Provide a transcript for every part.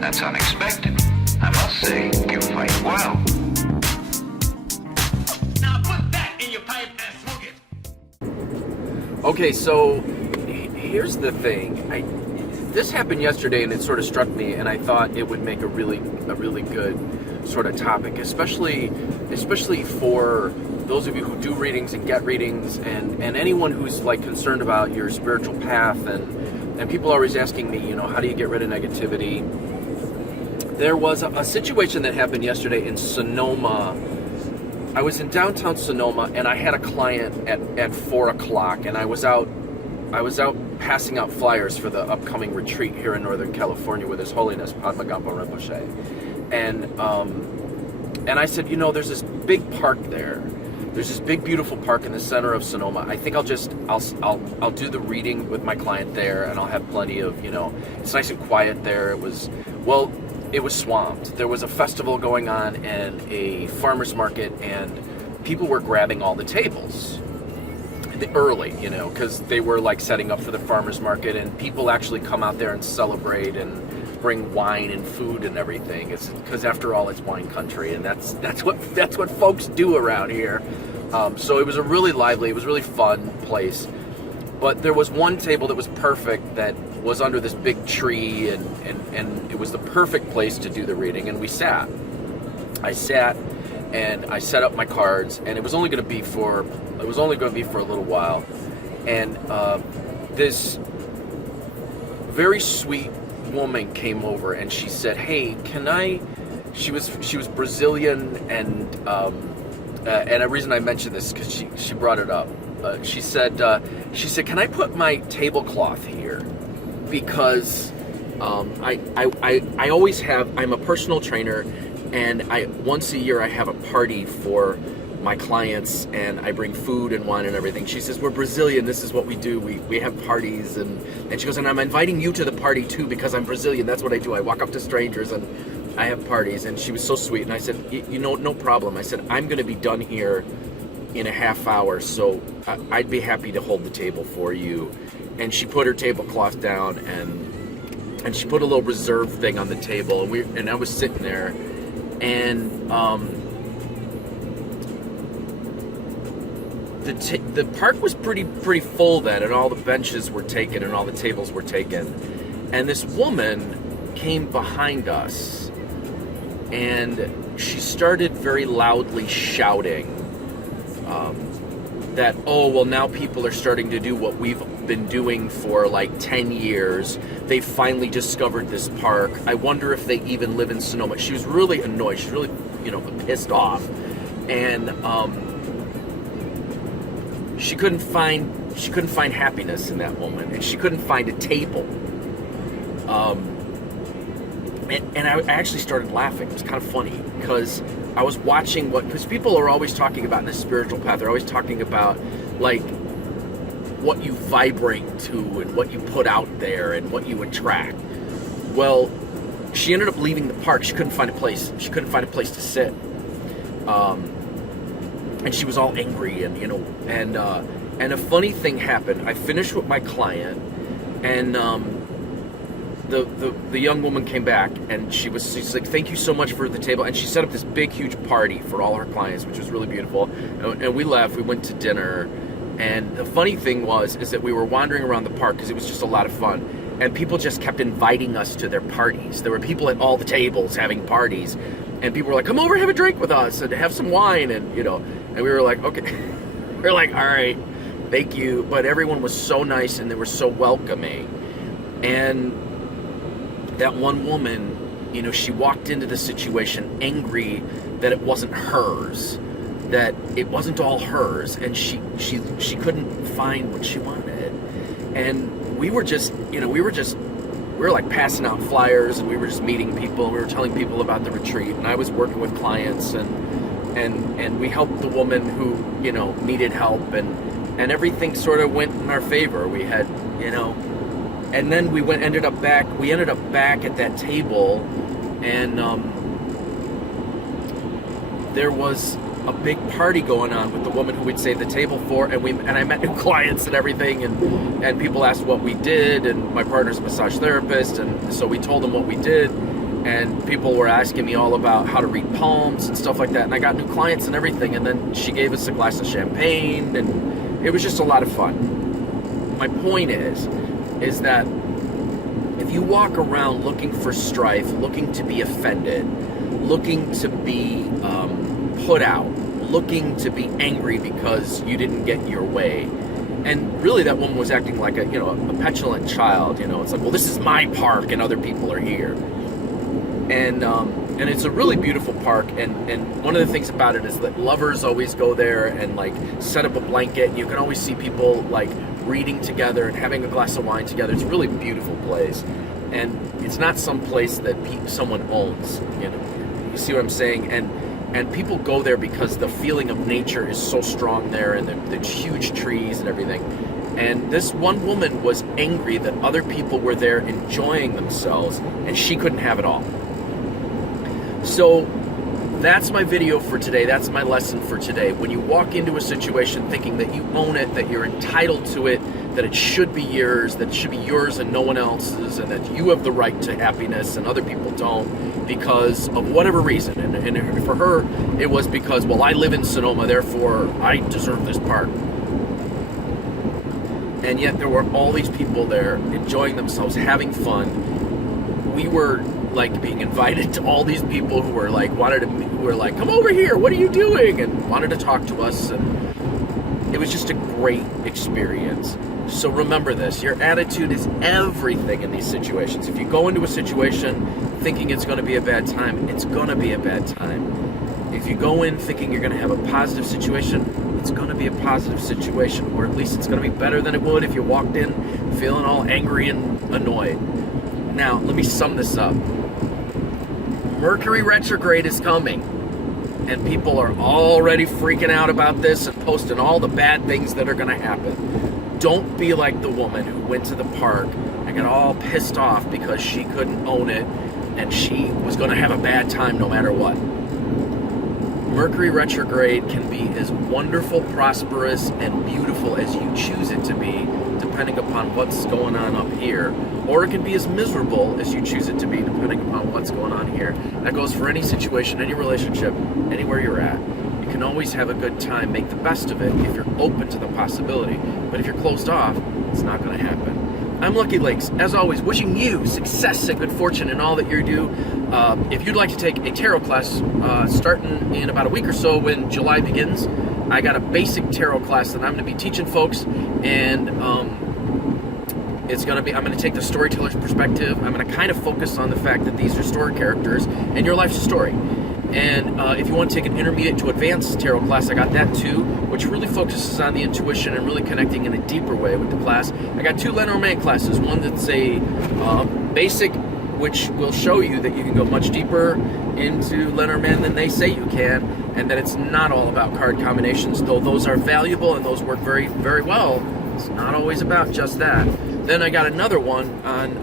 That's unexpected. I must say, you fight well. Now put that in your pipe and smoke it. Okay, so here's the thing. This happened yesterday, and it sort of struck me, and I thought it would make a really good sort of topic, especially for those of you who do readings and get readings, and anyone who's like concerned about your spiritual path, and people are always asking me, how do you get rid of negativity? There was a situation that happened yesterday in Sonoma. I was in downtown Sonoma, and I had a client at 4 o'clock, and I was out passing out flyers for the upcoming retreat here in Northern California with His Holiness Padma Gampo Rinpoche. And I said, there's this big park there. There's this big, beautiful park in the center of Sonoma. I think I'll do the reading with my client there, and I'll have plenty of, it's nice and quiet there. It was swamped. There was a festival going on and a farmer's market, and people were grabbing all the tables early, because they were like setting up for the farmer's market, and people actually come out there and celebrate and bring wine and food and everything. It's because after all, it's wine country, and that's what folks do around here. So it was a really lively, it was a really fun place. But there was one table that was perfect, that was under this big tree, and it was the perfect place to do the reading. And we sat. I sat, and I set up my cards, and it was only going to be for a little while. And this very sweet woman came over, and she said, "Hey, can I?" She was Brazilian, and the reason I mentioned this is because she brought it up. She said, "Can I put my tablecloth here? Because I always have. I'm a personal trainer, and once a year I have a party for my clients, and I bring food and wine and everything." She says, "We're Brazilian. This is what we do. We have parties." And she goes, "And I'm inviting you to the party too, because I'm Brazilian. That's what I do. I walk up to strangers and I have parties." And she was so sweet. And I said, "No problem." I said, "I'm going to be done here in a half hour, so I'd be happy to hold the table for you." And she put her tablecloth down, and she put a little reserve thing on the table, and I was sitting there, and the park was pretty full then, and all the benches were taken and all the tables were taken. And this woman came behind us, and she started very loudly shouting that, "Oh, well, now people are starting to do what we've been doing for like 10 years. They finally discovered this park. I wonder if they even live in Sonoma." She was really annoyed. She was really, pissed off. And she couldn't find happiness in that moment, and she couldn't find a table. And I actually started laughing. It was kind of funny, because I was watching because people are always talking about in the spiritual path, they're always talking about like what you vibrate to and what you put out there and what you attract. Well, she ended up leaving the park. She couldn't find a place. She couldn't find a place to sit. And she was all angry, and a funny thing happened. I finished with my client, and the young woman came back, and she's like, "Thank you so much for the table." And she set up this big, huge party for all her clients, which was really beautiful. And we left. We went to dinner. And the funny thing is that we were wandering around the park because it was just a lot of fun. And people just kept inviting us to their parties. There were people at all the tables having parties. And people were like, "Come over, have a drink with us, and have some wine." And, and we were like, okay. We were like, "All right, thank you." But everyone was so nice, and they were so welcoming. And that one woman, she walked into the situation angry that it wasn't hers, that it wasn't all hers, and she couldn't find what she wanted. And we were like passing out flyers, and we were just meeting people, and we were telling people about the retreat, and I was working with clients, and we helped the woman who, needed help, and everything sort of went in our favor. We had, and then we ended up back at that table, and there was a big party going on with the woman who we'd save the table for, and I met new clients and everything, and people asked what we did, and my partner's a massage therapist, and so we told them what we did, and people were asking me all about how to read palms and stuff like that, and I got new clients and everything, and then she gave us a glass of champagne, and it was just a lot of fun. My point is that if you walk around looking for strife, looking to be offended, looking to be put out, looking to be angry because you didn't get your way, and really that woman was acting like a petulant child. It's like, well, this is my park and other people are here, and it's a really beautiful park, and one of the things about it is that lovers always go there and like set up a blanket, and you can always see people like reading together and having a glass of wine together. It's a really beautiful place, and it's not some place that someone owns. You see what I'm saying? And people go there because the feeling of nature is so strong there, and the huge trees and everything. And this one woman was angry that other people were there enjoying themselves, and she couldn't have it all. So that's my video for today. That's my lesson for today. When you walk into a situation thinking that you own it, that you're entitled to it, that it should be yours, and no one else's, and that you have the right to happiness and other people don't because of whatever reason. And for her, it was because, well, I live in Sonoma, therefore I deserve this park. And yet there were all these people there enjoying themselves, having fun. We were like being invited to all these people who were like, come over here, what are you doing? And wanted to talk to us. And it was just a great experience. So remember this, your attitude is everything in these situations. If you go into a situation thinking it's going to be a bad time, it's going to be a bad time. If you go in thinking you're going to have a positive situation, it's going to be a positive situation, or at least it's going to be better than it would if you walked in feeling all angry and annoyed. Now, let me sum this up. Mercury retrograde is coming, and people are already freaking out about this and posting all the bad things that are going to happen. Don't be like the woman who went to the park and got all pissed off because she couldn't own it and she was going to have a bad time no matter what. Mercury retrograde can be as wonderful, prosperous, and beautiful as you choose it to be, depending upon what's going on up here. Or it can be as miserable as you choose it to be, depending upon what's going on here. That goes for any situation, any relationship, anywhere you're at. You can always have a good time, make the best of it if you're open to the possibility. But if you're closed off, it's not going to happen. I'm Lucky Lakes, as always, wishing you success and good fortune in all that you do. If you'd like to take a tarot class starting in about a week or so when July begins, I got a basic tarot class that I'm going to be teaching folks, and I'm going to take the storyteller's perspective. I'm going to kind of focus on the fact that these are story characters and your life's a story. And if you want to take an intermediate to advanced tarot class, I got that too, which really focuses on the intuition and really connecting in a deeper way with the class. I got 2 Lenormand classes, one that's a basic, which will show you that you can go much deeper into Lenormand than they say you can, and that it's not all about card combinations, though those are valuable and those work very, very well. It's not always about just that. Then I got another one on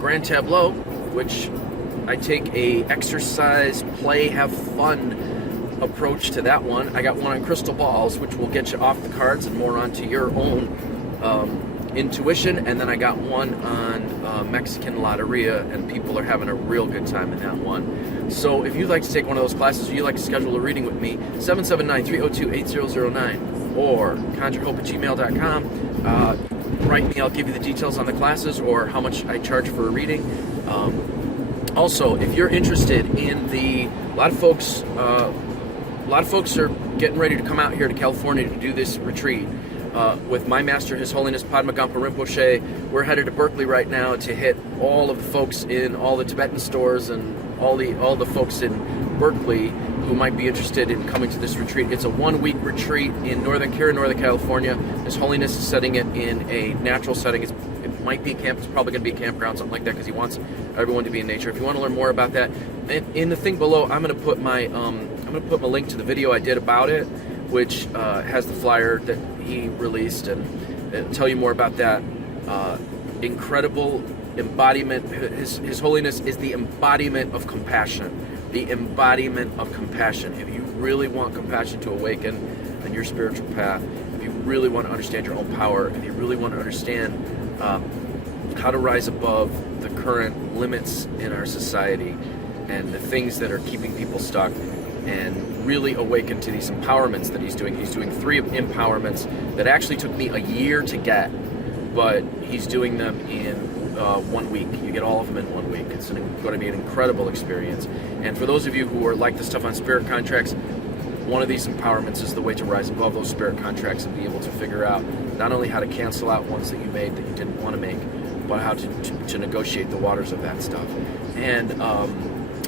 Grand Tableau, which I take a exercise, play, have fun approach to that one. I got one on crystal balls, which will get you off the cards and more onto your own intuition. And then I got one on Mexican Loteria, and people are having a real good time in that one. So if you'd like to take one of those classes, or you'd like to schedule a reading with me, 779-302-8009 or conjurehope@gmail.com. Write me, I'll give you the details on the classes or how much I charge for a reading. Also, if you're interested in a lot of folks are getting ready to come out here to California to do this retreat with my master, His Holiness Padma Gampa Rinpoche. We're headed to Berkeley right now to hit all of the folks in all the Tibetan stores and all the folks in Berkeley who might be interested in coming to this retreat. It's a 1-week retreat in Northern California. His Holiness is setting it in a natural setting. It might be a camp. It's probably going to be a campground, something like that, because he wants everyone to be in nature. If you want to learn more about that, in the thing below, I'm going to put my link to the video I did about it, which has the flyer that he released, and it'll tell you more about that. Incredible embodiment. His Holiness is the embodiment of compassion. The embodiment of compassion. If you really want compassion to awaken on your spiritual path, if you really want to understand your own power, if you really want to understand how to rise above the current limits in our society and the things that are keeping people stuck, and really awaken to these empowerments that he's doing. He's doing 3 empowerments that actually took me a year to get, but he's doing them in 1 week. You get all of them in 1 week. It's going to be an incredible experience. And for those of you who are like the stuff on spirit contracts, one of these empowerments is the way to rise above those spirit contracts and be able to figure out not only how to cancel out ones that you made that you didn't want to make, but how to negotiate the waters of that stuff. And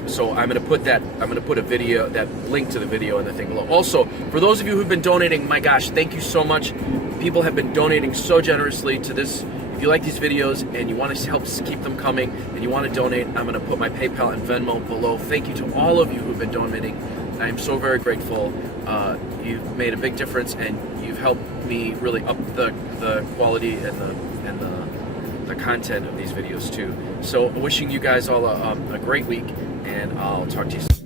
so I'm going to put a video, that link to the video in the thing below. Also, for those of you who've been donating, my gosh, thank you so much. People have been donating so generously to this. If you like these videos and you want to help keep them coming and you want to donate, I'm going to put my PayPal and Venmo below. Thank you to all of you who've been donating. I'm so very grateful. You've made a big difference, and you've helped me really up the quality and the content of these videos too. So wishing you guys all a great week, and I'll talk to you soon.